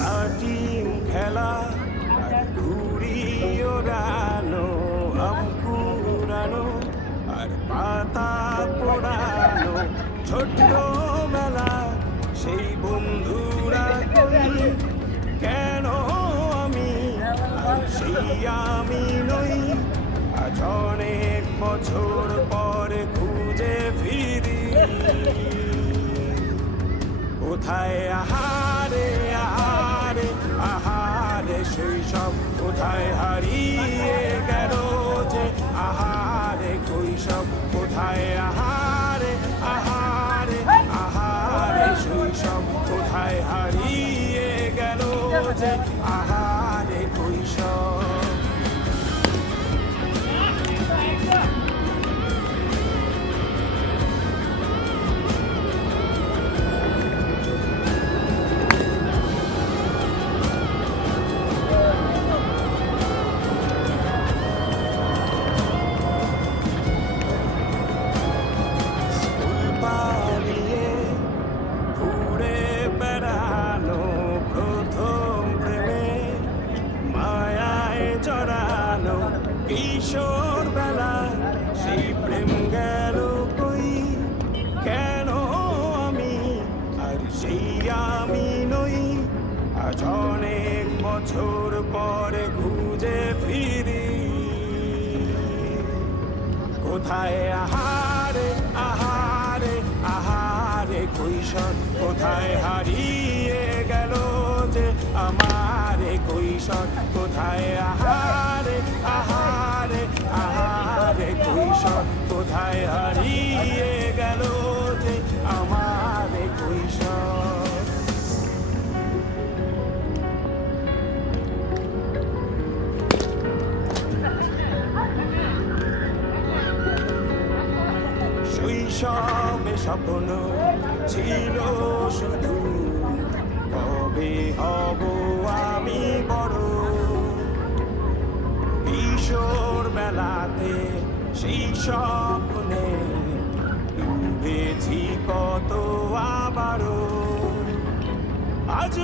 লাটিম খেলা আর ঘুড়ি ওড়ানো, আম কুড়ানো আর পাতা পোড়ানো, ছোট্টবেলা সেই বন্ধুরা কই, কেন আমি আর সেই আমি নই। আজ অনেক বছর পরে খুঁজে ফিরি, কোথায় আহারে আহারে আহারে শৈশব, কোথায় হারিয়ে গেল যে আহারে কৈশব, কোথায় আহারে আহারে আহারে শৈশব, কোথায় হারিয়ে গেল যে আহারে কৈশব। কিশোর বেলা সেই প্রেম গেল কই, কেন আমি আর সেই আমি নই। আজ অনেক বছর পরে খুঁজে ফিরি, কোথায় আহারে আহারে আহারে কৈশোর, কোথায় হারিয়ে গেল যে আমার কৈশোর, কোথায় আহারে আহারে আহারে কৈশোর, কোথায় হারিয়ে গেল যে আমার কৈশোর। শৈশবে স্বপ্ন ছিল শুধু, কবে হব আমি বড়। কিশোর বেলাতে সেই স্বপ্নে ডুবেছি কত আবারও, আজ